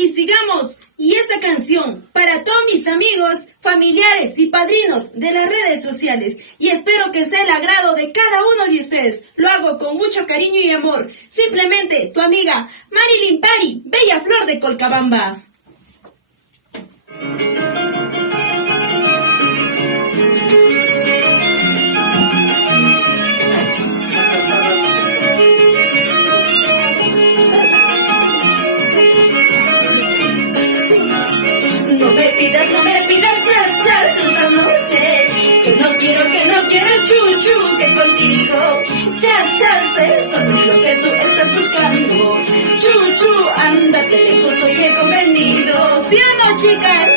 aquí sigamos. Y esta canción para todos mis amigos, familiares y padrinos de las redes sociales. Y espero que sea el agrado de cada uno de ustedes. Lo hago con mucho cariño y amor. Simplemente tu amiga Marilyn Pari, Bella Flor de Colcabamba. No me pidas chas, chas esta noche. Que no quiero chuchu, que contigo chas, chas, eso no es lo que tú estás buscando. Chuchu, ándate lejos, soy he convenido. ¿Sí o no, chicas?